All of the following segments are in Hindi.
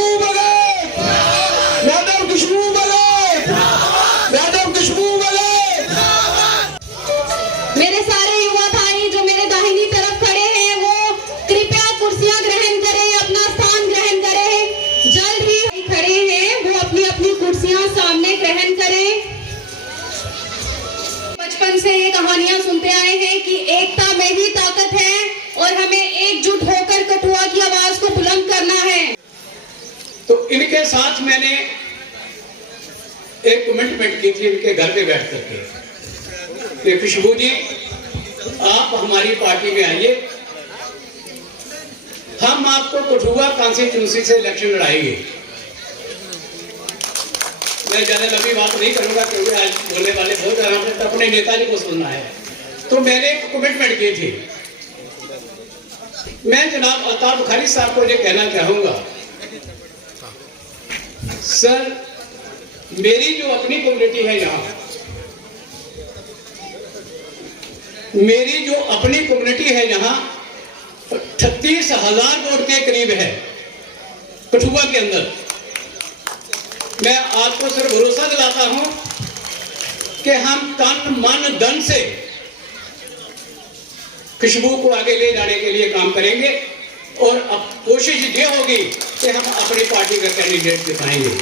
खुशबू भगत, मैडम खुशबू भगत, मैडम खुशबू भगत। मेरे सारे युवा भाई जो मेरे दाहिनी तरफ खड़े हैं वो कृपया कुर्सियां ग्रहण करें, अपना स्थान ग्रहण करें। जल्द ही खड़े हैं वो अपनी अपनी कुर्सियां सामने ग्रहण करें। बचपन से ये कहानियां सुनते आए हैं कि एकता में ही ताकत है और हमें एकजुट होकर कठुआ की आवाज को बुलंद करना है। तो इनके साथ मैंने एक कमिटमेंट की थी इनके घर पे बैठ करके कि खुशबू जी आप हमारी पार्टी में आइए, हम आपको कठुआ कॉन्स्टिट्यूंसी से इलेक्शन लड़ाएंगे। मैं ज्यादा लंबी बात नहीं करूंगा क्योंकि आज बोलने वाले बहुत हैं, तो अपने नेताजी को सुनना है। तो मैंने एक कमिटमेंट की थी। मैं जनाब अल्ताफ बुखारी साहब को ये कहना चाहूंगा, सर मेरी जो अपनी कम्युनिटी है यहाँ, मेरी जो अपनी कम्युनिटी है यहाँ 36,000 वोट के करीब है कठुआ के अंदर। मैं आपको सिर्फ भरोसा दिलाता हूं कि हम तन मन धन से खुशबू को आगे ले जाने के लिए काम करेंगे और अब कोशिश ये होगी कि हम अपनी पार्टी का कैंडिडेट दिखाएंगे।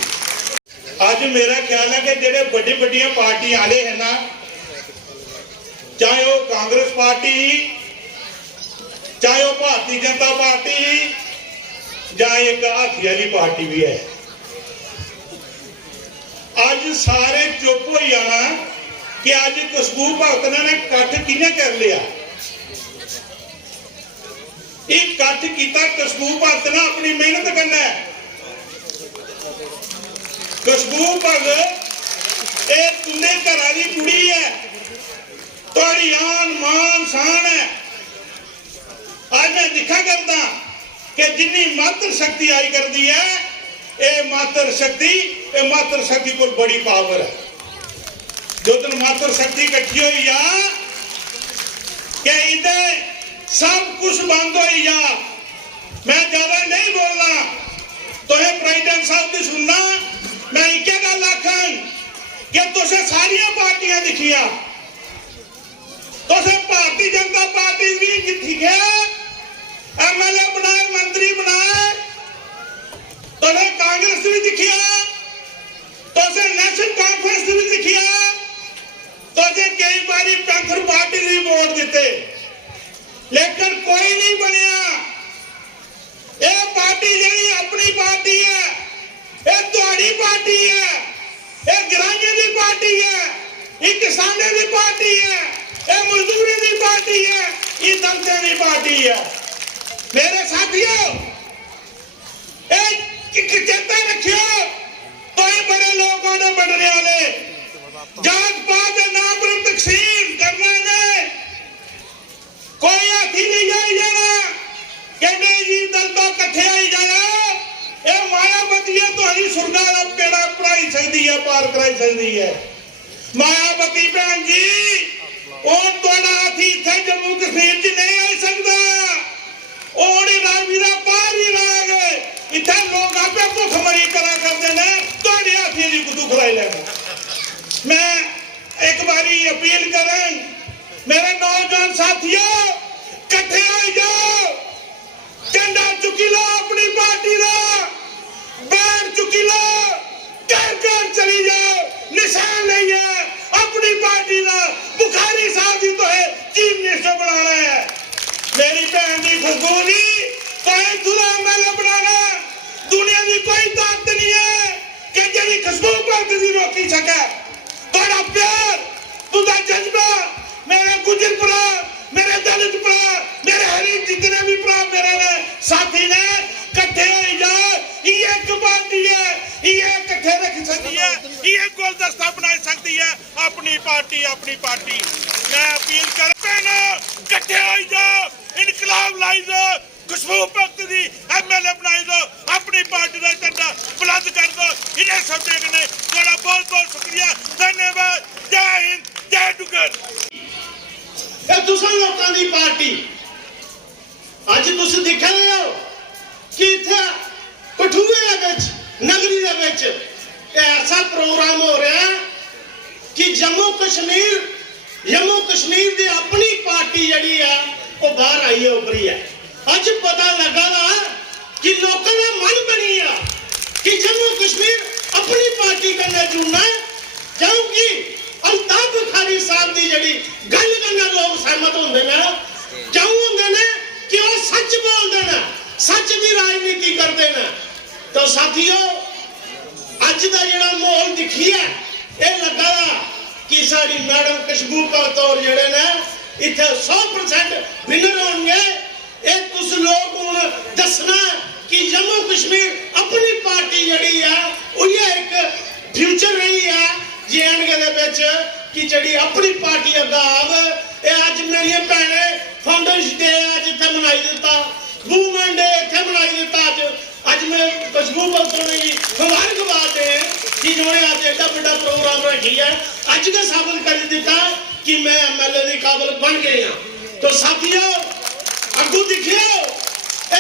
आज मेरा ख्याल है कि जेडे बड़ी बड़ी पार्टी वाले हैं ना, चाहे वो कांग्रेस पार्टी, चाहे वो भारतीय जनता पार्टी, चाहे एक हाथी वाली पार्टी भी है, आज सारे चुप हो जाना कि आज खुशबू भगत ने कट किने कर लिया। एक कट किया खुशबू भगत ने अपनी मेहनत करना है। खुशबू भगत एक तुंदे घर की कुड़ी है, थोड़ी आन मान शान है। आज मैं दिखा करता कि जिन्नी मात्र शक्ति आई कर दी है, ये मात्र शक्ति को बड़ी पावर है। जो दिन मात्र शक्ति इकट्ठी हुई या कि इधर सब कुछ बंद हो जा। मैं ज्यादा नहीं बोलना, तो प्रेसिडेंट साहब की सुनना। मैं एक गल आखन कि तुसें सारिया पार्टियां दिखिया, तुसें भारतीय जनता पार्टी भी दिखे, MLA बनाए, मंत्री बनाए, तुसें कांग्रेस भी दिखिया, तुसें नेशनल कॉन्फ्रेंस भी दिखिया, तुसें कई बारी पैंथर पार्टी भी वोट दिते, लेकिन कोई नहीं बनया। यह पार्टी जी अपनी पार्टी है, यह तुहाडी पार्टी है, यह गिराइयों की पार्टी है, यह किसानों की पार्टी है, यह मजदूरों की पार्टी है, ये दलितों की पार्टी है। मेरे साथियों, चेता रखियो, तो ही बड़े लोग होने बढ़ने वाले जात पात के नाम पर तकसीम करने ने कोई हाथी नहीं जाई जाना कि नहीं जी दलता कट्ठे आई जाना। ये मायावती है तो ही सुरगा का पेड़ा पढ़ाई सकती है, पार कराई सकती है। मायावती भैन जी और थोड़ा हाथी इतने जम्मू कश्मीर च नहीं आ सकता, और रावी का पार भी रह गए। इतने लोग आपे भुखमरी करा करते हैं, थोड़े हाथी की कुतू खिलाई लेगा। मैं एक बारी अपील करें मेरे नौजवान साथियों, कट्ठे हो जाओ, झंडा चुकी लो अपनी पार्टी का, बैठ चुकी लो, घर घर चली जाओ, निशान लिया अपनी पार्टी का। बुखारी साहब जी तो है चीफ मिनिस्टर बनाना है, मेरी बहन की खुशबू जी कोई दूल्हा MLA बनाना। दुनिया की कोई ताकत नहीं है कि जी खुशबू भगत की रोकी सके। बड़ा प्यार, तुझा जज्बा, मेरे गुजर भरा, मेरे दलित भरा, मेरे हरीफ जितने भी भरा मेरे साथी ने कट्ठे हो जाए। ये एक पार्टी है, ये कट्ठे रख सकती है, ये गुलदस्ता बना सकती है अपनी पार्टी, अपनी पार्टी। मैं अपील कर कट्ठे हो जाओ, इनकलाब लाई दो, खुशबू भगत दी MLA बनाई दो, अपनी पार्टी का झंडा बुलंद कर दो। इन्हें सब देखने थोड़ा बहुत बहुत शुक्रिया, धन्यवाद। जय हिंद, जय डुगर। दूसरा लोगों की पार्टी अज तुम देख रहे हो कि इतना कठुए नगरी दे विच ऐसा प्रोग्राम हो रहा है कि जम्मू कश्मीर दी अपनी पार्टी जड़ी है वो बाहर आई है, उभरी है। अज पता लगा वा कि लोगों का मन बनी है कि जम्मू कश्मीर अपनी पार्टी कन्नै जुड़ना है, क्योंकि अल्ताफ बुखारी साहब की जड़ी गल कन्नै लोग सहमत होंदे ने। क्यों होंदे ने कि वो सच बोलदे ने, सच की राजनीति करते हैं। तो साथियों अज का जिहड़ा माहौल दिखिए ये लगा कि साड़ी मैडम खुशबू भगत और जिहड़े ने इत्थे 100% विनर होंगे। ये तुस लोग हुण दसना कि जम्मू कश्मीर अपनी पार्टी जिहड़ी है वही एक फ्यूचर रही है JNK दे विच कि जिहड़ी अपनी पार्टी अग्गे आवे। अज मेरी भैनें फाउंडर्स डे अज इत्थे मनाई दिता, वूमेन डे इत्थे मनाई दिता। अज मैं खुशबू भगत ने मुबारकबाद है कि जिन्होंने अज एडा बड़ा प्रोग्राम रखी है। अज के साबित कर दिता कि मैं MLA के काबिल बन गई हाँ। तो साथियों अगू दिखियो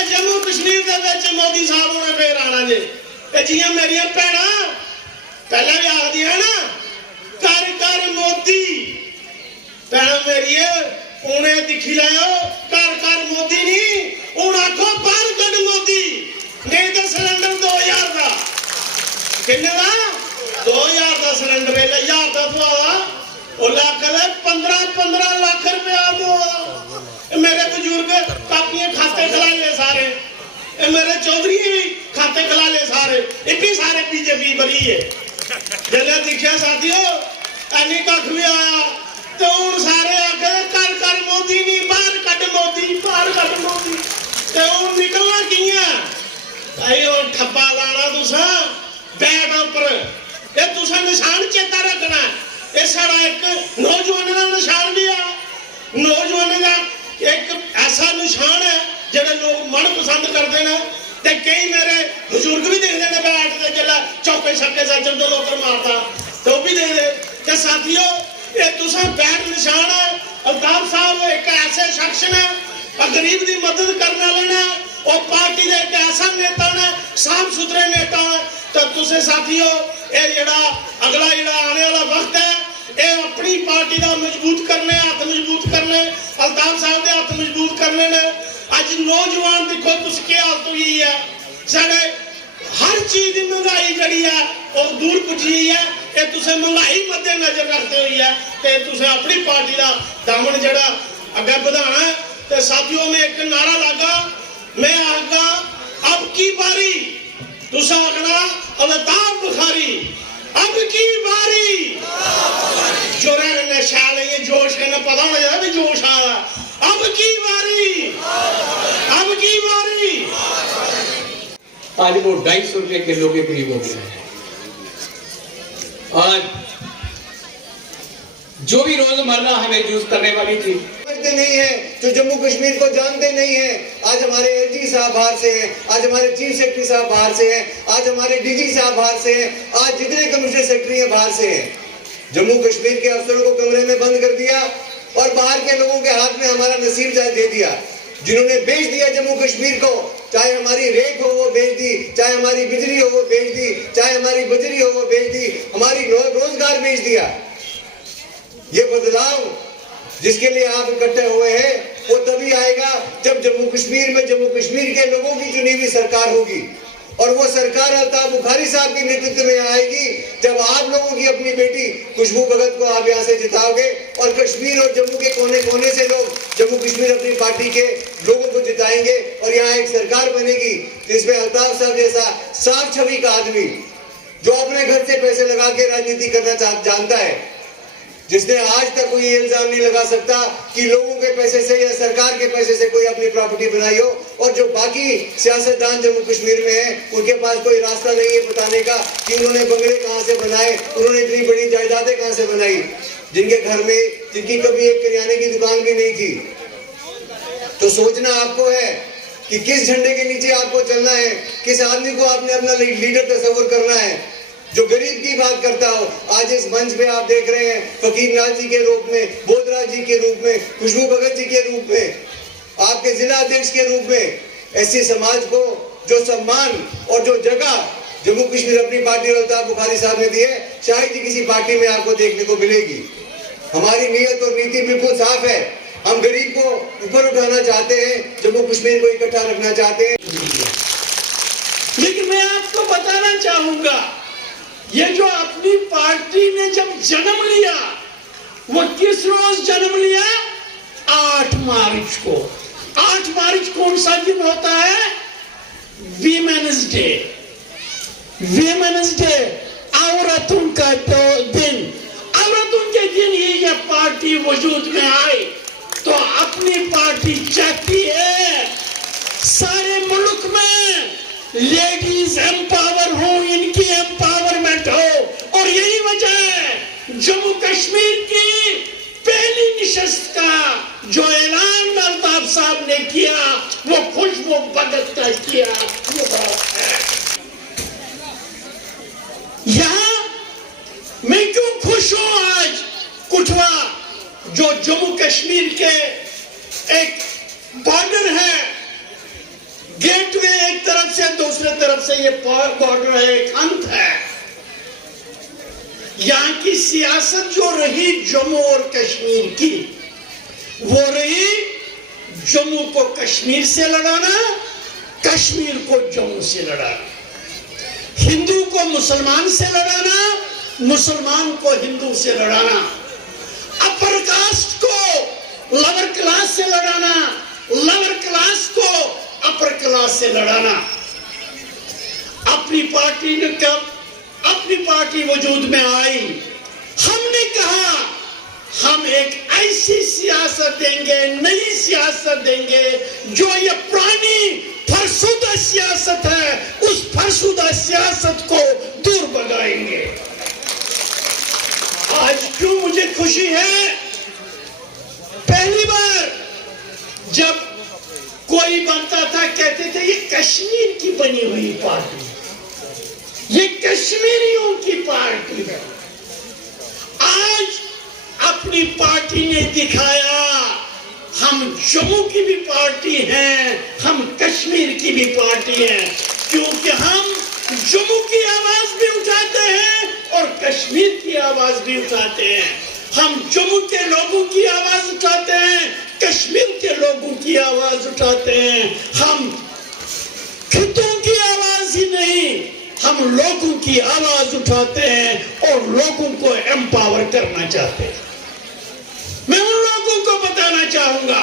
जम्मू कश्मीर के मोदी साहब ने फिर आना जे जियां मेरिया भैणां पहले भी आखदी है ना, कर कर मोदी भैणां मेरिए उन्हें दिखी लाओ, कर कर मोदी नहीं हूं आखो बाहर कड़ मोदी, नहीं तो सिलेंडर 2000 का किन्ने का 2000 का सिलेंडर 1000 का पवा वो लख 15 लाख रुपया दो। मेरे बुजुर्ग कापियां खाते खिला ले सारे, मेरे चौधरी भी खाते खिला ले सारे, इतनी सारे बीजेपी बनी है। जल्द दिखा साथियों एनी कख भी आया तो हूं सारे आगे कर कर मोदी नहीं बाहर कट मोदी, बाहर कट मोदी। तो हूं निकलना कियां ठप्पा लाना तुसा बैट उपर, ये तुसा निशान चेता रखना। ये सारा एक नौजवान का निशान भी आ, नौजवान का एक ऐसा निशान है जिहड़े लोग मन पसंद करते हैं। ते कई मेरे बुजुर्ग भी देखते हैं बैट से जल्ला चौके छक्के सज्जन तो लोकर मारता तो भी दे दे। ते साथियों ये तुसा बैट निशान है। अल्ताफ साहब एक ऐसे शख्स ने गरीब की मदद करने वाले ने और पार्टी का एक ऐसा नेता ने, साफ सुथरे नेता है। तो तुसे साथियों ये जिहड़ा अगला जिहड़ा आने वाला वक्त है ये अपनी पार्टी का मजबूत करने, हाथ मजबूत करने, अल्ताफ साहब के हाथ मजबूत करने ने। अज नौजवान देखो तुस क्या हालत हुई है, साढ़े हर चीज की महंगाई जड़ी है और दूर पुजी है। ये तुसे महंगाई मद्देनजर रखते हुई है ते तुसे अपनी पार्टी का दामन जड़ा अगे बढ़ाना है। तो साथियों में एक नारा लगा, मैं आगा अब की बारी, तुसा आखना अल्ताफ बुखारी अब की बारी। जोरा नशा नहीं जोश कहना पता होना चाहिए भी जोश आ रहा। अब की बारी, अब की बारी। आज वो 250 रुपये किलो के करीब हो गया है। आज जो भी रोजमर्रा हमें यूज करने वाली चीज समझते नहीं है, जो जम्मू कश्मीर को जानते नहीं है। आज हमारे AG साहब बाहर से हैं, आज हमारे चीफ सेक्रेटरी साहब बाहर से हैं, आज हमारे DG साहब बाहर से हैं, आज जितने कमिश्नर सेक्रेटरी हैं बाहर से हैं। जम्मू कश्मीर के अफसरों को कमरे में बंद कर दिया और बाहर के लोगों के हाथ में हमारा नसीब दे दिया। जिन्होंने बेच दिया जम्मू कश्मीर को, चाहे हमारी रेत हो वो बेच दी, चाहे हमारी बिजली हो वो बेच दी, चाहे हमारी बजरी हो वो बेच दी, हमारी रोजगार बेच दिया। ये बदलाव जिसके लिए आप इकट्ठे हुए हैं वो तभी आएगा जब जम्मू कश्मीर के लोगों की चुनी हुई सरकार होगी। और वो सरकार अल्ताफ बुखारी साहब के नेतृत्व में आएगी जब आप लोगों की अपनी बेटी खुशबू भगत को आप यहाँ से जिताओगे और कश्मीर और जम्मू के कोने कोने से लोग जम्मू कश्मीर अपनी पार्टी के लोगों को जिताएंगे और यहाँ एक सरकार बनेगी जिसमें अल्ताफ साहब जैसा साफ छवि का आदमी जो अपने घर से पैसे लगा के राजनीति करना जानता है, जिसने आज तक कोई इल्जाम नहीं लगा सकता कि लोगों के पैसे से या सरकार के पैसे से कोई अपनी प्रॉपर्टी बनाई हो। और जो बाकी सियासतदान जम्मू कश्मीर में हैं उनके पास कोई रास्ता नहीं है बताने का कि उन्होंने बंगले कहां से बनाए, उन्होंने इतनी बड़ी जायदादें कहां से बनाई, जिनके घर में जिनकी कभी एक किराने की दुकान भी नहीं थी। तो सोचना आपको है कि किस झंडे के नीचे आपको चलना है, किस आदमी को आपने अपना लीडर तस्वुर करना है जो गरीब की बात करता हो। आज इस मंच पे आप देख रहे हैं फकीर नाथ जी के रूप में, बोधराज जी के रूप में, खुशबू भगत जी के रूप में, आपके जिला अध्यक्ष के रूप में ऐसे समाज को जो सम्मान और जो जगह जम्मू कश्मीर अपनी पार्टी अल्ताफ बुखारी साहब ने दी है, शायद ही किसी पार्टी में आपको देखने को मिलेगी। हमारी नीयत और नीति बिल्कुल साफ है। हम गरीब को ऊपर उठाना चाहते हैं, जम्मू कश्मीर को इकट्ठा रखना चाहते हैं। लेकिन मैं आपको बताना चाहूंगा, ये जो अपनी पार्टी ने जब जन्म लिया, वो किस रोज जन्म लिया? 8 मार्च को। 8 मार्च कौन सा दिन होता है? Women's day. वीमेन्स डे, औरतों का दिन। औरतों के दिन ही ये पार्टी वजूद में आई। तो अपनी पार्टी चाहती है सारे मुल्क में लेडीज एम्पावर हो, इनकी एम्पावरमेंट हो। और यही वजह है जम्मू कश्मीर की पहली निशस्त का जो ऐलान अल्ताफ साहब ने किया, वो खुशबू बदत का किया। ये बात है। यहां मैं क्यों खुश हूं आज? कुठवा जो जम्मू कश्मीर के एक बॉर्डर है, गेटवे एक तरफ से, दूसरे तरफ से ये बॉर्डर है, एक अंत है। यहां की सियासत जो रही जम्मू और कश्मीर की, वो रही जम्मू को कश्मीर से लड़ाना, कश्मीर को जम्मू से लड़ाना, हिंदू को मुसलमान से लड़ाना, मुसलमान को हिंदू से लड़ाना, अपर कास्ट को लोअर क्लास से लड़ाना, लोअर क्लास को अपर क्लास से लड़ाना। अपनी पार्टी ने कब अपनी पार्टी वजूद में आई, हमने कहा हम एक ऐसी सियासत देंगे, नई सियासत देंगे, जो ये पुरानी फरसुदा सियासत है, उस फरसुदा सियासत को दूर भगाएंगे। आज क्यों मुझे खुशी है? पहली बार जब कोई बनता था, कहते थे ये कश्मीर की बनी हुई पार्टी, ये कश्मीरियों की पार्टी है। आज अपनी पार्टी ने दिखाया हम जम्मू की भी पार्टी हैं, हम कश्मीर की भी पार्टी हैं, क्योंकि हम जम्मू की आवाज भी उठाते हैं और कश्मीर की आवाज भी उठाते हैं। हम जम्मू के लोगों की आवाज उठाते हैं, कश्मीर के लोगों की आवाज उठाते हैं। हम खितों की आवाज ही नहीं, हम लोगों की आवाज उठाते हैं और लोगों को एम्पावर करना चाहते हैं। मैं उन लोगों को बताना चाहूंगा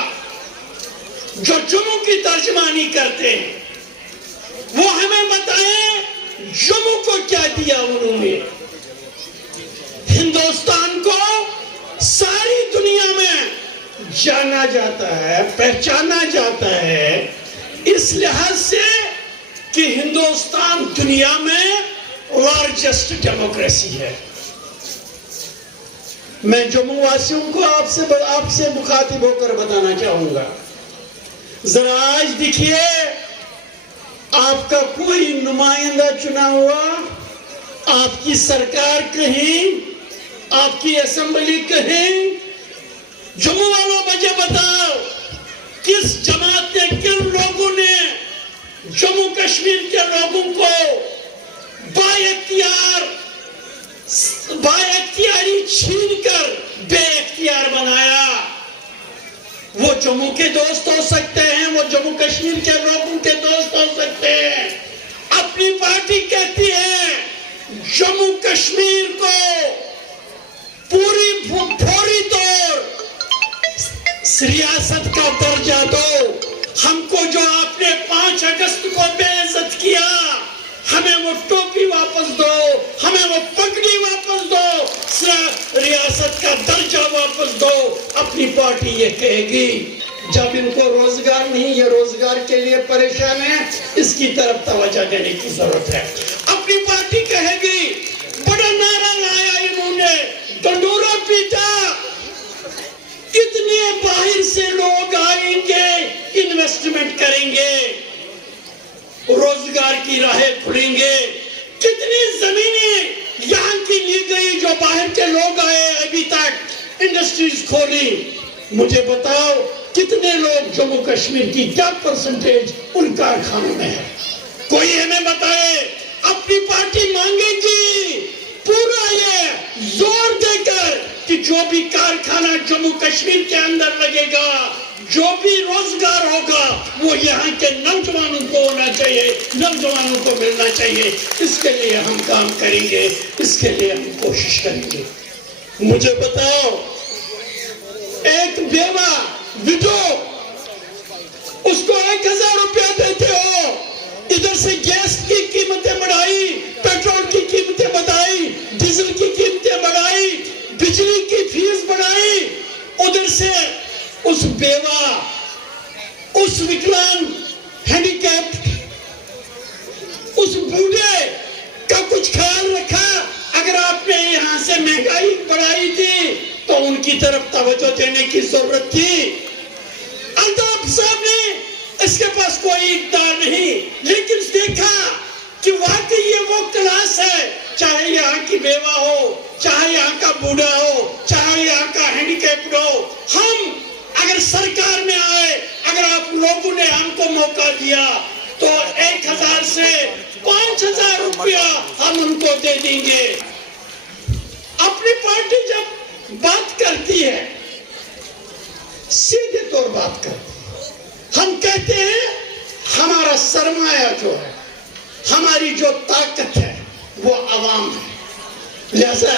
जो जम्मू की तर्जमानी करते हैं, वो हमें बताएं जम्मू को क्या दिया उन्होंने। हिंदुस्तान को सारी दुनिया में जाना जाता है, पहचाना जाता है, इस लिहाज से कि हिंदुस्तान दुनिया में लार्जेस्ट डेमोक्रेसी है। मैं जम्मू वासियों को आपसे मुखातिब होकर बताना चाहूंगा, जरा आज देखिए आपका कोई नुमाइंदा चुना हुआ, आपकी सरकार कहीं, आपकी असेंबली कहीं, जम्मू वालों मुझे बताओ किस जमात ने, किन लोगों ने जम्मू कश्मीर के लोगों को बाइख्तियारी छीनकर बेइख्तियार बनाया। वो जम्मू के दोस्त हो सकते हैं, वो जम्मू कश्मीर के लोगों के दोस्त हो सकते हैं। अपनी पार्टी कहती है जम्मू कश्मीर को फौरी तौर रियासत का दर्जा दो। हमको जो आपने 5 अगस्त को बेइज्जत किया, हमें वो टोपी वापस दो, हमें वो पगड़ी वापस दो, रियासत का दर्जा वापस दो। अपनी पार्टी ये कहेगी। जब इनको रोजगार नहीं, ये रोजगार के लिए परेशान है, इसकी तरफ तवज्जो देने की जरूरत है। अपनी पार्टी कहेगी, बड़ा नारा लाया इन्होंने, डंडोरा पीटा, कितने बाहर से लोग आएंगे, इन्वेस्टमेंट करेंगे, रोजगार की राहें खुलेंगे, कितनी जमीनें यहाँ की ली गई, जो बाहर के लोग आए अभी तक इंडस्ट्रीज खोली। मुझे बताओ कितने लोग जम्मू कश्मीर की क्या परसेंटेज उन कारखानों में है। कोई हमें बताए, अपनी पार्टी मांगेगी पूरा ये जोर देकर कि जो भी कारखाना जम्मू कश्मीर के अंदर लगेगा, जो भी रोजगार होगा, वो यहाँ के नौजवानों को होना चाहिए, नौजवानों को मिलना चाहिए। इसके लिए हम काम करेंगे, इसके लिए हम कोशिश करेंगे। मुझे बताओ, एक बेवा विडो, उसको 1000 रुपया देते हो, इधर से गैस की कीमतें बढ़ाई, पेट्रोल की कीमतें बढ़ाई, डीजल की कीमतें बढ़ाई, बिजली की फीस बढ़ाई, उधर से उस बेवा, उस विकलांग, हैंडीकैप्ड, उस बूढ़े का कुछ ख्याल रखा? अगर आपने यहां से महंगाई बढ़ाई थी तो उनकी तरफ तवज्जो देने की जरूरत थी। अल्ताफ साहब ने, इसके पास कोई इक़्तिदार नहीं, लेकिन देखा कि वाकई ये वो क्लास है, चाहे यहाँ की बेवा हो, चाहे यहाँ का बूढ़ा हो, चाहे यहाँ का हैंडीकैप्ड हो, हम अगर सरकार में आए, अगर आप लोगों ने हमको मौका दिया तो 1000 से 5000 रुपया हम उनको दे देंगे। अपनी पार्टी जब बात करती है, सीधे तौर बात करती है, हम कहते हैं हमारा सरमाया जो है, हमारी जो ताकत है वो आवाम है। लिहाजा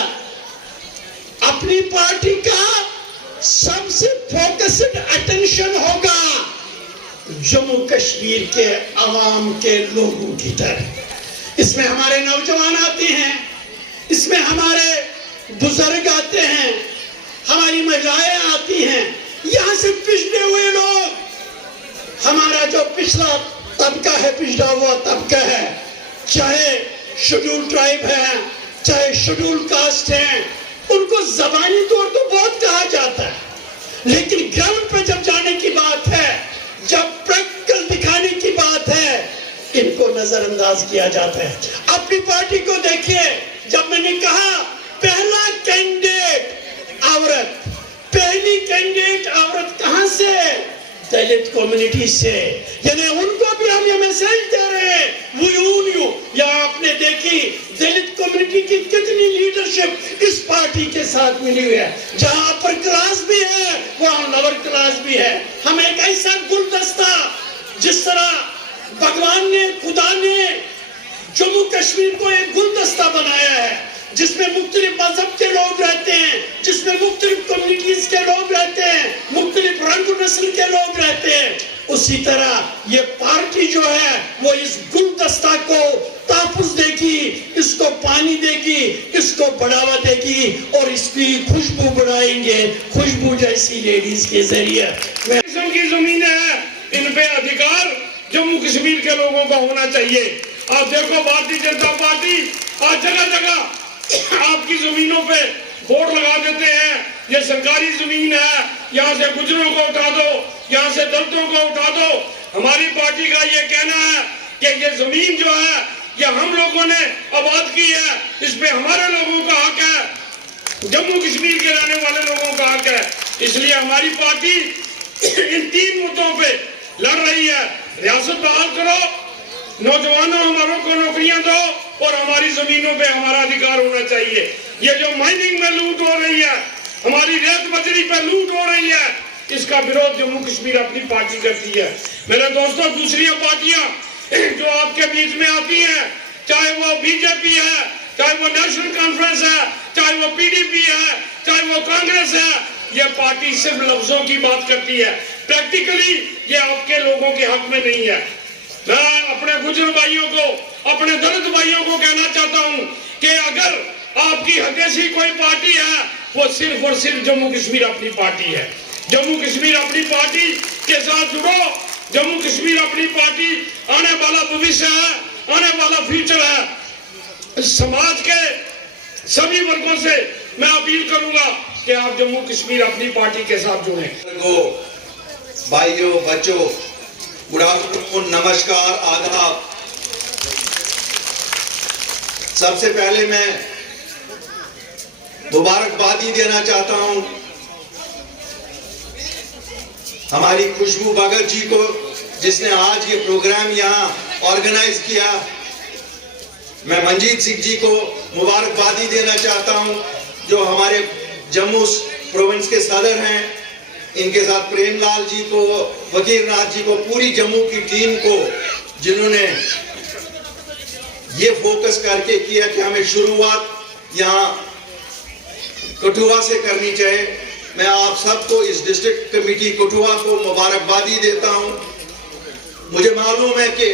अपनी पार्टी का सबसे फोकस्ड अटेंशन होगा जम्मू कश्मीर के आवाम के लोगों की तरफ। इसमें हमारे नौजवान आते हैं, इसमें हमारे बुजुर्ग आते हैं, हमारी महिलाएं आती हैं, यहाँ से पिछड़े हुए लोग, हमारा जो पिछला तबका है, पिछड़ा हुआ तबका है, चाहे शेड्यूल ट्राइब है, चाहे शेड्यूल कास्ट है, उनको जबानी तौर तो बहुत कहा जाता है, लेकिन ग्राउंड पे जब जाने की बात है, जब प्रैक्टिकल दिखाने की बात है, इनको नजरअंदाज किया जाता है। अपनी पार्टी को देखिए, जब मैंने कहा पहला कैंडिडेट औरत, पहली कैंडिडेट औरत कहां से? दलित कम्युनिटी से, यानी उनको भी हम ये मैसेज दे रहे हैं, या आपने देखी दलित कम्युनिटी की कितनी लीडरशिप इस पार्टी के साथ मिली हुई है, जहां अपर क्लास भी है वहां लोअर क्लास भी है। हम एक ऐसा गुलदस्ता, जिस तरह भगवान ने, खुदा ने जम्मू कश्मीर को एक गुलदस्ता बनाया है, जिसमें मुख्तलिफ मजहब के लोग रहते हैं, जिसमें मुख्तलिफ कम्युनिटीज के लोग रहते हैं, मुख्तलिफ रंग नस्ल के लोग रहते हैं, उसी तरह ये पार्टी जो है वो इस गुलदस्ता को तहफ़्फ़ुज़ देगी, इसको पानी देगी, इसको बढ़ावा देगी और इसकी खुशबू बढ़ाएंगे, खुशबू जैसी लेडीज के जरिए। की जमीनें हैं, इन पे अधिकार जम्मू कश्मीर के लोगों का होना चाहिए। आप देखो, भारतीय जनता पार्टी आज जगह जगह आपकी जमीनों पे बोर्ड लगा देते हैं, ये सरकारी जमीन है, यहाँ से गुजरों को उठा दो, यहाँ से दलितों को उठा दो। हमारी पार्टी का ये कहना है कि ये जमीन जो है ये हम लोगों ने आबाद की है, इस पे हमारे लोगों का हक है, जम्मू कश्मीर के रहने वाले लोगों का हक है। इसलिए हमारी पार्टी इन 3 मुद्दों पे लड़ रही है। रियासत बहाल करो, नौजवानों हमारों को नौकरियां दो और हमारी जमीनों पे हमारा अधिकार होना चाहिए। ये जो माइनिंग में लूट हो रही है, हमारी रेत बजरी पे लूट हो रही है, इसका विरोध जम्मू कश्मीर अपनी पार्टी करती है। मेरे दोस्तों, दूसरी पार्टियां जो आपके बीच में आती हैं, चाहे वो बीजेपी है, चाहे वो नेशनल कॉन्फ्रेंस है, चाहे वो पीडीपी है, चाहे वो कांग्रेस है, ये पार्टी सिर्फ लफ्जों की बात करती है, प्रैक्टिकली ये आपके लोगों के हक में नहीं है। मैं अपने गुजर भाइयों को, अपने दलित भाइयों को कहना चाहता हूं कि अगर आपकी हदेसी कोई पार्टी है, वो सिर्फ और सिर्फ जम्मू कश्मीर अपनी पार्टी है। जम्मू कश्मीर अपनी पार्टी के साथ जुड़ो। जम्मू कश्मीर अपनी पार्टी आने वाला भविष्य है, आने वाला फ्यूचर है। समाज के सभी वर्गों से मैं अपील करूंगा कि आप जम्मू कश्मीर अपनी पार्टी के साथ जुड़ें। भाइयों, बच्चों, गुड आफ्टरनून, नमस्कार, आदाब। सबसे पहले मैं मुबारकबादी देना चाहता हूं हमारी खुशबू भगत जी को, जिसने आज ये प्रोग्राम यहाँ ऑर्गेनाइज किया। मैं मंजीत सिंह जी को मुबारकबादी देना चाहता हूं, जो हमारे जम्मू प्रोविंस के सदर हैं। इनके साथ प्रेमलाल जी को, फकीर नाथ जी को, पूरी जम्मू की टीम को, जिन्होंने ये फोकस करके किया कि हमें शुरुआत यहाँ कठुआ से करनी चाहिए। मैं आप सबको, इस डिस्ट्रिक्ट कमेटी कठुआ को मुबारकबादी देता हूं। मुझे मालूम है कि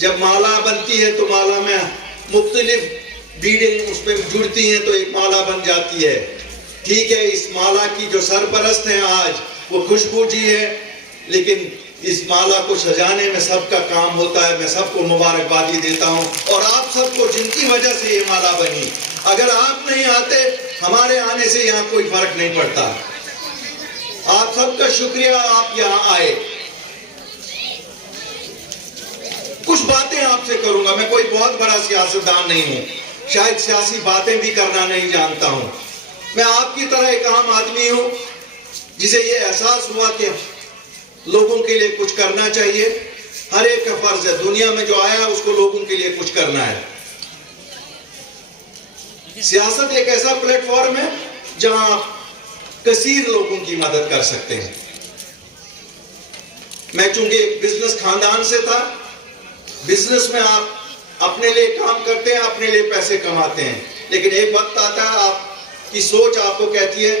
जब माला बनती है तो माला में मुख्तलिफ बीडें उस पर जुड़ती हैं तो एक माला बन जाती है। ठीक है, इस माला की जो सरपरस्त हैं आज वो खुशबू जी है, लेकिन इस माला को सजाने में सबका काम होता है। मैं सबको मुबारकबादी देता हूं, और आप सबको जिनकी वजह से ये माला बनी, अगर आप नहीं आते, हमारे आने से यहाँ कोई फर्क नहीं पड़ता। आप सबका शुक्रिया, आप यहाँ आए। कुछ बातें आपसे करूंगा। मैं कोई बहुत बड़ा सियासतदान नहीं हूं, शायद सियासी बातें भी करना नहीं जानता हूं। मैं आपकी तरह एक आम आदमी हूं जिसे ये एहसास हुआ कि लोगों के लिए कुछ करना चाहिए। हर एक का फर्ज है, दुनिया में जो आया उसको लोगों के लिए कुछ करना है। सियासत एक ऐसा प्लेटफॉर्म है जहां आप कसीर लोगों की मदद कर सकते हैं। मैं चूंकि एक बिजनेस खानदान से था, बिजनेस में आप अपने लिए काम करते हैं, अपने लिए पैसे कमाते हैं, लेकिन एक वक्त आता है आपकी सोच आपको कहती है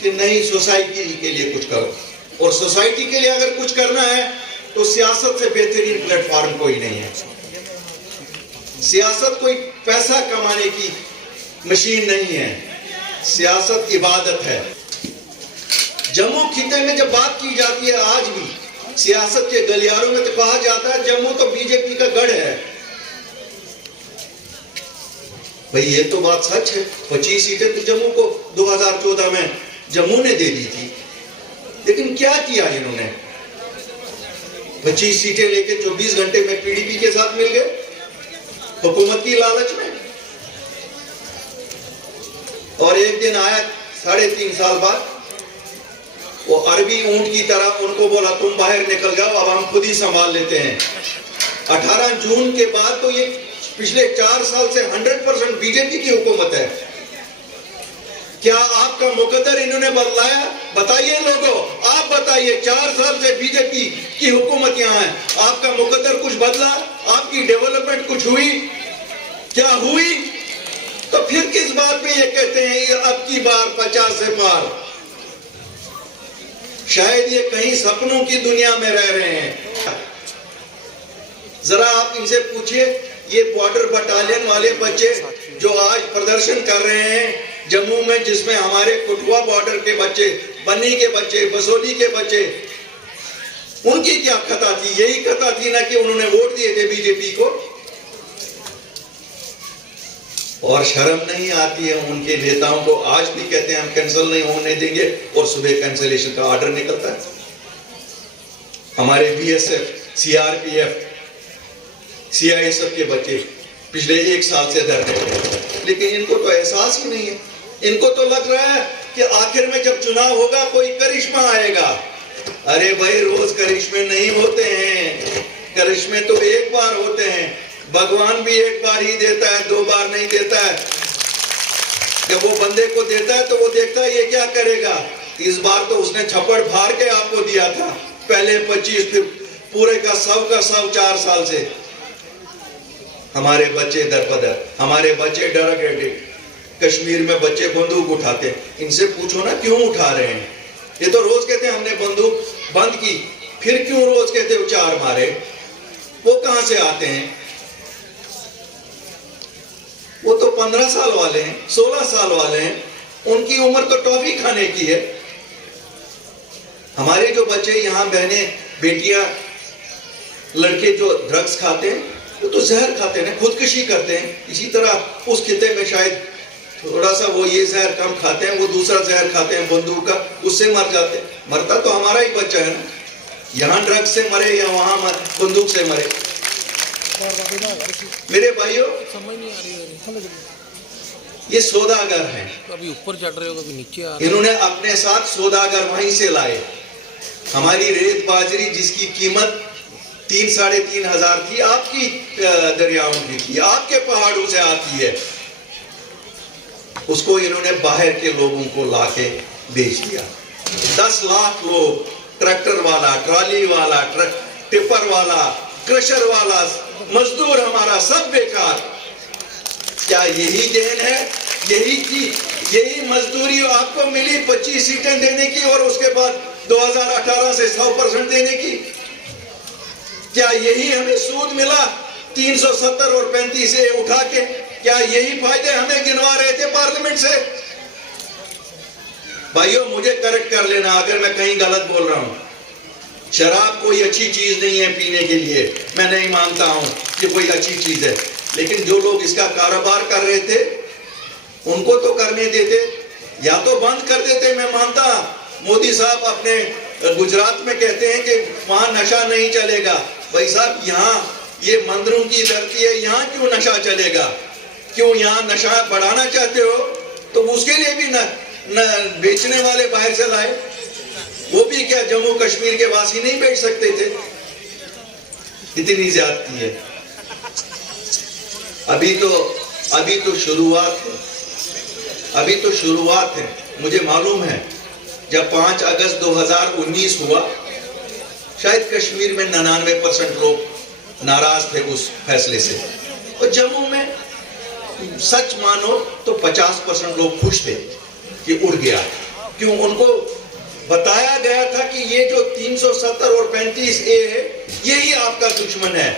कि नहीं, सोसाइटी के लिए कुछ करो। और सोसाइटी के लिए अगर कुछ करना है तो सियासत से बेहतरीन प्लेटफॉर्म कोई नहीं है। सियासत कोई पैसा कमाने की मशीन नहीं है, सियासत इबादत है। जम्मू खिते में जब बात की जाती है, आज भी सियासत के गलियारों में तो कहा जाता है जम्मू तो बीजेपी का गढ़ है। भाई ये तो बात सच है। 25 सीटें तो जम्मू को 2014 में जम्मू ने दे दी थी, लेकिन क्या किया इन्होंने? 25 सीटें लेके 24 घंटे में पीडीपी के साथ मिल गए हुकूमत की लालच में। और एक दिन आया 3.5 साल बाद, वो अरबी ऊंट की तरह उनको बोला तुम बाहर निकल जाओ, अब हम खुद ही संभाल लेते हैं। 18 जून के बाद तो ये पिछले 4 साल से 100% बीजेपी की हुकूमत है। क्या आपका मुकद्दर इन्होंने बदलाया? बताइए लोगों, आप बताइए। 4 साल से बीजेपी की हुकूमत यहाँ है, आपका मुकद्दर कुछ बदला? आपकी डेवलपमेंट कुछ हुई? क्या हुई? तो फिर किस बात पे ये कहते हैं अब की बार 50 से पार? शायद ये कहीं सपनों की दुनिया में रह रहे हैं। जरा आप इनसे पूछिए, ये बॉर्डर बटालियन वाले बच्चे जो आज प्रदर्शन कर रहे हैं जम्मू में, जिसमें हमारे कठुआ बॉर्डर के बच्चे, बन्नी के बच्चे, बसोली के बच्चे, उनकी क्या खता थी? यही खता थी ना कि उन्होंने वोट दिए थे बीजेपी को। और शर्म नहीं आती है उनके नेताओं को? आज भी कहते हैं हम कैंसिल नहीं होने देंगे, और सुबह कैंसिलेशन का ऑर्डर निकलता है। हमारे बीएसएफ, सीआरपीएफ, सीआईएसएफ के बच्चे पिछले 1 साल से डर रहे हैं, लेकिन इनको तो एहसास ही नहीं है। इनको तो लग रहा है कि आखिर में जब चुनाव होगा कोई करिश्मा आएगा। अरे भाई, रोज करिश्मे नहीं होते हैं, करिश्मे तो एक बार होते हैं। भगवान भी एक बार ही देता है, 2 बार नहीं देता है। जब वो बंदे को देता है तो वो देखता है ये क्या करेगा। इस बार तो उसने छप्पड़ फाड़ के आपको दिया था, पहले 25, फिर पूरे का 100 4 साल से। हमारे बच्चे दरपदर, हमारे बच्चे डर गए। कश्मीर में बच्चे बंदूक उठाते, इनसे पूछो ना क्यों उठा रहे हैं। ये तो रोज कहते हैं हमने बंदूक बंद की, फिर क्यों रोज कहते हो 4 मारे? वो कहां से आते हैं? वो तो 15 साल वाले हैं, 16 साल वाले हैं, उनकी उम्र तो टॉफी खाने की है। हमारे जो बच्चे यहाँ, बहनें, बेटियां, लड़के जो ड्रग्स खाते हैं वो तो जहर खाते हैं, खुदकुशी करते हैं। इसी तरह उस खिते में शायद थोड़ा सा वो ये जहर कम खाते हैं, वो दूसरा जहर खाते हैं बंदूक का, उससे मर जाते हैं। मरता तो हमारा ही बच्चा है ना, यहाँ ड्रग्स से मरे या वहां बंदूक से मरे। मेरे भाइयों, ये सौदागर हैं, कभी ऊपर चढ़ रहे हो कभी नीचे आ रहे हो। इन्होंने अपने साथ सौदागर वहीं से लाए। हमारी रेत बाजरी जिसकी कीमत 3,500 थी आपकी दरियाओं की थी, आपके पहाड़ों से आती है, उसको इन्होंने बाहर के लोगों को लाके बेच दिया। 10 लाख लोग, ट्रैक्टर वाला, ट्रॉली वाला, टिपर वाला, क्रशर वाला, मजदूर हमारा सब बेकार। क्या यही देन है? यही मजदूरी आपको मिली 25 सीटें देने की और उसके बाद 2018 से 100% देने की? क्या यही हमें सूद मिला 370 और 35 से उठा के? क्या यही फायदे हमें गिनवा रहे थे पार्लियामेंट से? भाइयों मुझे करेक्ट कर लेना अगर मैं कहीं गलत बोल रहा हूं। शराब कोई अच्छी चीज नहीं है पीने के लिए, मैं नहीं मानता हूं कि कोई अच्छी चीज है, लेकिन जो लोग इसका कारोबार कर रहे थे उनको तो करने देते, या तो बंद कर देते। मैं मानता मोदी साहब अपने गुजरात में कहते हैं कि वहां नशा नहीं चलेगा। भाई साहब यहाँ ये मंदिरों की धरती है, यहाँ क्यों नशा चलेगा? क्यों यहाँ नशा बढ़ाना चाहते हो? तो उसके लिए भी न बेचने वाले बाहर से लाए। वो भी क्या जम्मू कश्मीर के वासी नहीं बेच सकते थे? इतनी ज्यादती है। अभी तो शुरुआत है। मुझे मालूम है जब 5 अगस्त 2019 हुआ, शायद कश्मीर में 99% लोग नाराज थे उस फैसले से, और जम्मू में सच मानो तो 50% लोग खुश थे कि उड़ गया। क्यों? उनको बताया गया था कि ये जो 370 और 35A है यही आपका दुश्मन है,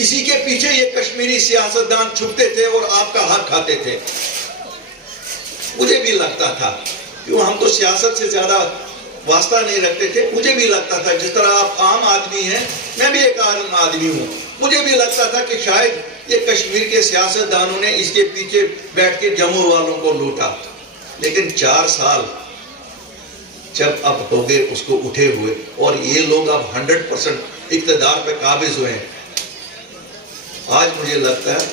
इसी के पीछे ये कश्मीरी सियासतदान छुपते थे और आपका हक खाते थे। मुझे भी लगता था, क्यों हम तो सियासत से ज्यादा वास्ता नहीं रखते थे, मुझे भी लगता था जिस तरह आप आम आदमी हैं, मैं भी एक आम आदमी हूं, मुझे भी लगता था कि शायद ये कश्मीर के सियासतदानों ने इसके पीछे बैठ के जम्मू वालों को लूटा। लेकिन 4 साल जब अब हो गए उसको उठे हुए, और ये लोग अब 100% इक्तदार पे काबिज हुए हैं। आज मुझे लगता है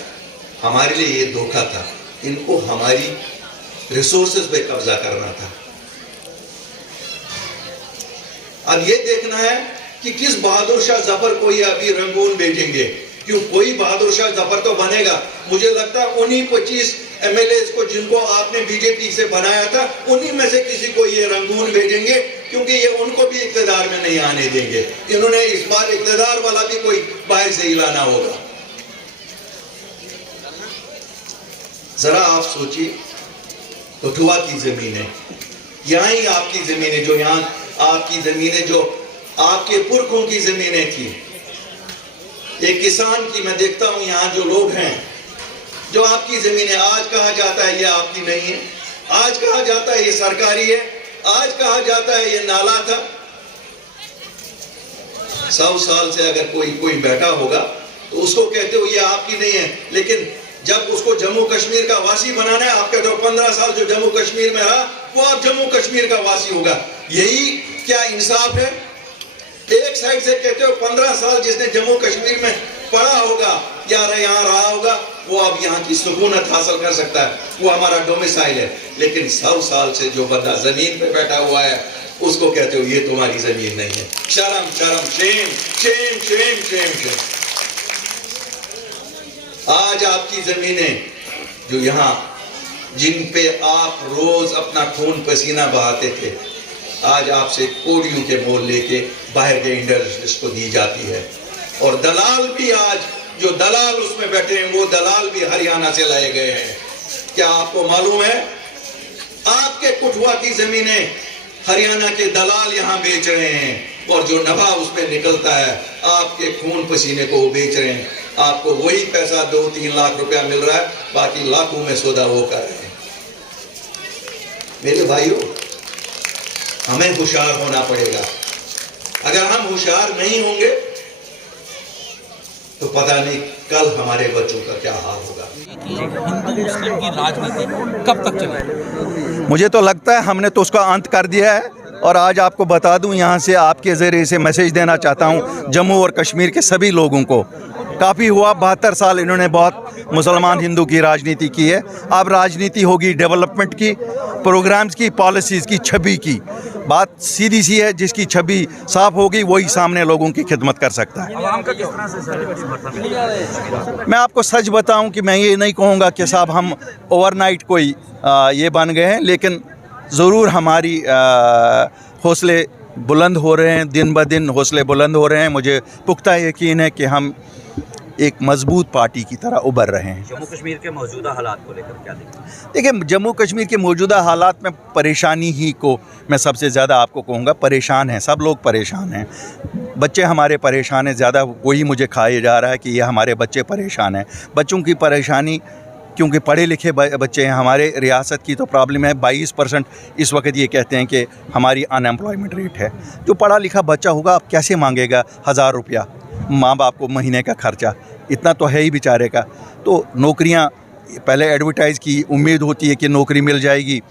हमारे लिए ये धोखा था, इनको हमारी रिसोर्सेज पे कब्जा करना था। अब ये देखना है कि किस बहादुर शाह जफर को ये अभी रंगून भेजेंगे। क्यों? कोई बहादुर शाह जफर तो बनेगा। मुझे लगता है उन्हीं 25 MLA को जिनको आपने बीजेपी से बनाया था, उन्हीं में से किसी को ये रंगून भेजेंगे, क्योंकि ये उनको भी इक्तदार में नहीं आने देंगे। इन्होंने इस बार इक्तदार वाला भी कोई बाहर से ही लाना होगा। जरा आप सोचिए, कठुआ की जमीनें, यहाँ ही आपकी जमीनें, जो यहाँ आपकी जमीनें, जो आपके पुरखों की जमीनें थी। एक किसान की मैं देखता हूं यहाँ जो लोग हैं, जो आपकी जमीनें, आज कहा जाता है ये आपकी नहीं है, आज कहा जाता है ये सरकारी है, आज कहा जाता है ये नाला था। 100 साल से अगर कोई बैठा होगा तो उसको कहते हो ये आपकी नहीं है, लेकिन जब उसको जम्मू कश्मीर का वासी बनाना है, आप कहते हो 15 साल जो जम्मू कश्मीर में रहा वो आप जम्मू कश्मीर का वासी होगा। यही क्या इंसाफ है? एक साइड से कहते हो 15 साल जिसने जम्मू कश्मीर में पढ़ा होगा या यहाँ रहा होगा वो अब यहाँ की सुकूनत हासिल कर सकता है, वो हमारा डोमिसाइल है। लेकिन 100 साल से जो बंदा जमीन पे बैठा हुआ है उसको कहते हो ये तुम्हारी जमीन नहीं है। शर्म शर्म, Shem Shem Shem Shem Shem. आज आपकी जमीनें जो यहाँ, जिन पे आप रोज अपना खून पसीना बहाते थे, आज आपसे कोड़ियों के मोल लेके बाहर के इंडस्ट्रीज को दी जाती है। और दलाल भी, आज जो दलाल उसमें बैठे हैं वो दलाल भी हरियाणा से लाए गए हैं। क्या आपको मालूम है? आपके कठुआ की जमीनें हरियाणा के दलाल यहाँ बेच रहे हैं, और जो नफा उसमें निकलता है आपके खून पसीने को वो बेच रहे हैं। आपको वही पैसा 2-3 लाख रुपया मिल रहा है, बाकी लाखों में सौदा वो कर रहे हैं। मेरे भाइयों, हमें होशियार होना पड़ेगा। अगर हम होशियार नहीं होंगे तो पता नहीं कल हमारे बच्चों का क्या हाल होगा। हिंदू मुस्लिम की राजनीति कब तक चलेगी? मुझे तो लगता है हमने तो उसका अंत कर दिया है। और आज आपको बता दूं, यहाँ से आपके ज़रिए से मैसेज देना चाहता हूँ जम्मू और कश्मीर के सभी लोगों को काफ़ी हुआ। 72 साल इन्होंने बहुत मुसलमान हिंदू की राजनीति की है। अब राजनीति होगी डेवलपमेंट की, प्रोग्राम्स की, पॉलिसीज़ की, छवि की। बात सीधी सी है, जिसकी छवि साफ होगी वही सामने लोगों की खिदमत कर सकता है। मैं आपको सच बताऊं कि मैं ये नहीं कहूँगा कि साहब हम ओवरनाइट कोई ये बन गए हैं, लेकिन ज़रूर हमारी हौसले बुलंद हो रहे हैं, दिन ब दिन हौसले बुलंद हो रहे हैं। मुझे पुख्ता यकीन है कि हम एक मजबूत पार्टी की तरह उभर रहे हैं। जम्मू कश्मीर के मौजूदा हालात को लेकर क्या देखते हैं? देखिए, जम्मू कश्मीर के मौजूदा हालात में परेशानी ही को मैं सबसे ज़्यादा आपको कहूँगा, परेशान हैं, सब लोग परेशान हैं। बच्चे हमारे परेशान हैं, ज़्यादा वही मुझे खाया जा रहा है कि ये हमारे बच्चे परेशान हैं। बच्चों की परेशानी क्योंकि पढ़े लिखे बच्चे हैं। हमारे रियासत की तो प्रॉब्लम है, 22% इस वक्त ये कहते हैं कि हमारी अनएम्प्लॉयमेंट रेट है। जो पढ़ा लिखा बच्चा होगा अब कैसे मांगेगा 1000 रुपया माँ बाप को महीने का खर्चा? इतना तो है ही बेचारे का। तो नौकरियां पहले एडवर्टाइज़ की उम्मीद होती है कि नौकरी मिल जाएगी,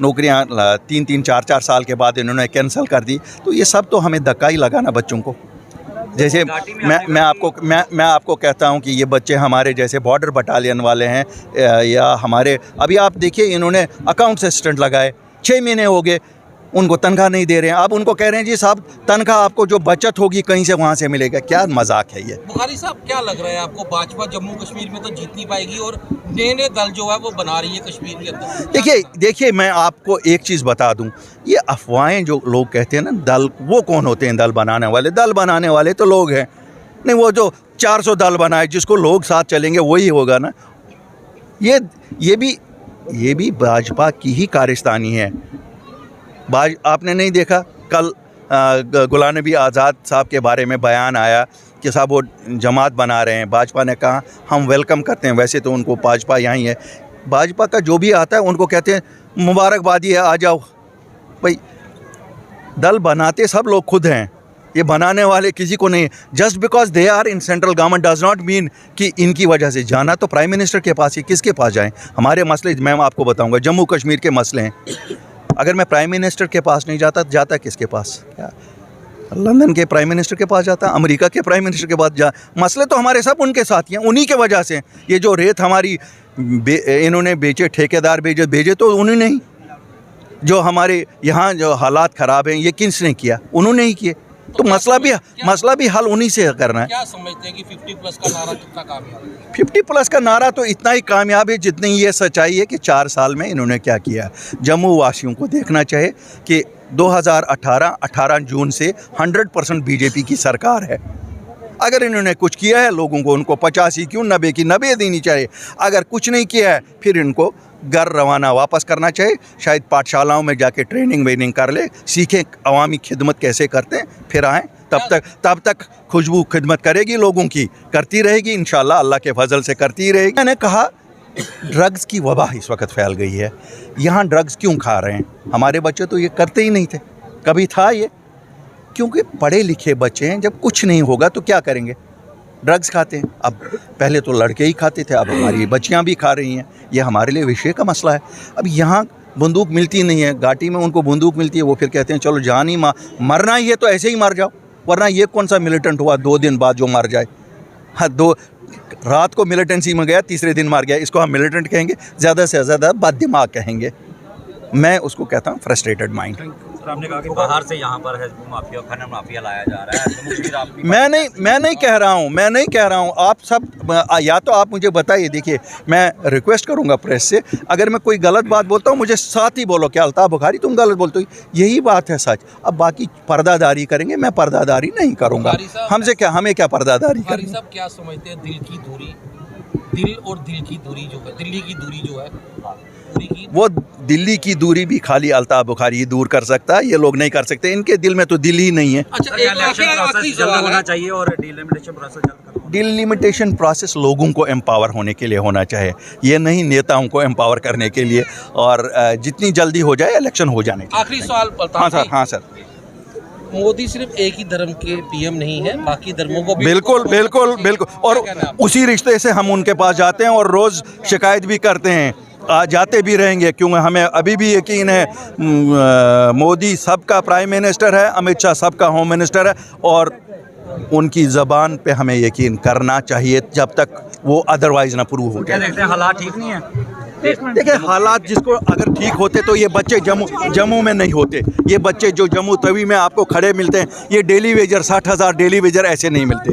नौकरियां 3-3, 4-4 साल के बाद इन्होंने कैंसिल कर दी। तो ये सब तो हमें धक्का ही लगा ना बच्चों को। जैसे मैं आपको कहता हूं कि ये बच्चे हमारे जैसे बॉर्डर बटालियन वाले हैं, या हमारे अभी आप देखिए इन्होंने अकाउंट्स असिस्टेंट लगाए, 6 महीने हो गए, उनको तनख्वाह नहीं दे रहे हैं। अब उनको कह रहे हैं जी साहब तनख्वाह आपको जो बचत होगी कहीं से वहाँ से मिलेगा। क्या मजाक है ये? बुखारी साहब, क्या लग रहा है आपको, भाजपा जम्मू कश्मीर में तो जीत नहीं पाएगी और नए दल जो है वो बना रही है कश्मीर के अंदर? देखिए मैं आपको एक चीज़ बता दूं, ये अफवाहें जो लोग कहते हैं ना दल, वो कौन होते हैं दल बनाने वाले? दल बनाने वाले तो लोग हैं। नहीं, वो जो 400 दल बनाए जिसको लोग साथ चलेंगे वही होगा ना। ये भी भाजपा की ही कारस्तानी है। आपने नहीं देखा कल गुलाम नबी आज़ाद साहब के बारे में बयान आया कि साहब वो जमात बना रहे हैं। भाजपा ने कहा हम वेलकम करते हैं, वैसे तो उनको भाजपा यहाँ ही है। भाजपा का जो भी आता है उनको कहते हैं मुबारकबादी है, आ जाओ। भाई दल बनाते सब लोग खुद हैं, ये बनाने वाले किसी को नहीं। Just because they are in central government does not mean कि इनकी वजह से जाना तो प्राइम मिनिस्टर के पास ही, किसके पास जाएं? हमारे मसले मैं आपको बताऊँगा, जम्मू कश्मीर के मसले हैं। अगर मैं प्राइम मिनिस्टर के पास नहीं जाता किसके पास? क्या लंदन के प्राइम मिनिस्टर के पास जाता, अमेरिका के प्राइम मिनिस्टर के पास मसले तो हमारे सब उनके साथ ही हैं, उन्हीं के वजह से। ये जो रेत हमारी इन्होंने बेचे, ठेकेदार भेजे तो उन्होंने ही। जो हमारे यहाँ जो हालात ख़राब हैं ये किसने किया? उन्होंने ही किए। तो मसला भी हल उन्हीं से करना है। क्या समझते हैं कि 50+ का नारा कितना कामयाब है? 50+ का नारा तो इतना ही कामयाब है जितनी ये सच्चाई है कि 4 साल में इन्होंने क्या किया। जम्मू वासियों को देखना चाहिए कि 2018 जून से 100% बीजेपी की सरकार है। अगर इन्होंने कुछ किया है लोगों को, उनको 85 क्यों 90 की 90 देनी चाहिए। अगर कुछ नहीं किया है फिर इनको घर रवाना वापस करना चाहिए। शायद पाठशालाओं में जाके ट्रेनिंग वेनिंग कर ले, सीखें अवामी खिदमत कैसे करते हैं, फिर आएँ। तब तक खुशबू खिदमत करेगी लोगों की, करती रहेगी इंशाल्लाह, अल्लाह के फजल से करती रहेगी। मैंने कहा ड्रग्स की वबा इस वक्त फैल गई है। यहाँ ड्रग्स क्यों खा रहे हैं? हमारे बच्चे तो ये करते ही नहीं थे, कभी था ये? क्योंकि पढ़े लिखे बच्चे हैं, जब कुछ नहीं होगा तो क्या करेंगे? ड्रग्स खाते हैं। अब पहले तो लड़के ही खाते थे, अब हमारी बच्चियां भी खा रही हैं। ये हमारे लिए विषय का मसला है। अब यहाँ बंदूक मिलती नहीं है, घाटी में उनको बंदूक मिलती है, वो फिर कहते हैं चलो जान ही मरना ही है तो ऐसे ही मर जाओ, वरना ये कौन सा मिलिटेंट हुआ 2 दिन बाद जो मर जाए? हाँ, 2 रात को मिलिटेंसी में गया, तीसरे दिन मार गया, इसको हम मिलिटेंट कहेंगे? ज़्यादा से ज़्यादा बददिमाग कहेंगे। मैं उसको कहता हूँ फ्रस्ट्रेटेड माइंड। आपने कहा कि बाहर से यहाँ पर है माफिया, खनन माफिया लाया जा रहा है। मैं नहीं कह रहा हूँ। आप सब या तो आप मुझे बताइए। देखिए, मैं रिक्वेस्ट करूँगा प्रेस से, अगर मैं कोई गलत बात बोलता हूँ मुझे साथ ही बोलो कि अल्ताफ़ बुखारी तुम गलत बोलते हो, यही बात है सच। अब बाकी पर्दादारी करेंगे, मैं पर्दादारी नहीं करूँगा। हमसे क्या, हमें क्या पर्दादारी करेंगे? सब क्या समझते हैं दिल की दूरी, दिल और दिल की दूरी जो है, दिल्ली की दूरी जो है, वो दिल्ली की दूरी भी खाली अल्ताफ़ बुखारी ही दूर कर सकता है, ये लोग नहीं कर सकते। इनके दिल में तो दिल ही नहीं है। अच्छा, जल्द होना चाहिए और डिलिमिटेशन प्रोसेस जल्द। डिलिमिटेशन प्रोसेस लोगों को एम्पावर होने के लिए होना चाहिए, ये नहीं नेताओं को एम्पावर करने के लिए। और जितनी जल्दी हो जाए इलेक्शन हो जाने चाहिए। आखिरी सवाल। हाँ सर। मोदी सिर्फ एक ही धर्म के पीएम नहीं है, बाकी धर्मों को भी बिल्कुल। और उसी रिश्ते से हम उनके पास जाते हैं और रोज़ शिकायत भी करते हैं, जाते भी रहेंगे, क्योंकि हमें अभी भी यकीन है मोदी सबका प्राइम मिनिस्टर है, अमित शाह सबका होम मिनिस्टर है। और उनकी ज़बान पे हमें यकीन करना चाहिए जब तक वो अदरवाइज़ ना प्रूव हो क्या जाए। देखते हैं हालात ठीक नहीं है? देखिए हालात जिसको अगर ठीक होते तो ये बच्चे जम्मू में नहीं होते। ये बच्चे जो जम्मू तवी में आपको खड़े मिलते हैं, ये डेली वेजर 60,000 डेली वेजर ऐसे नहीं मिलते।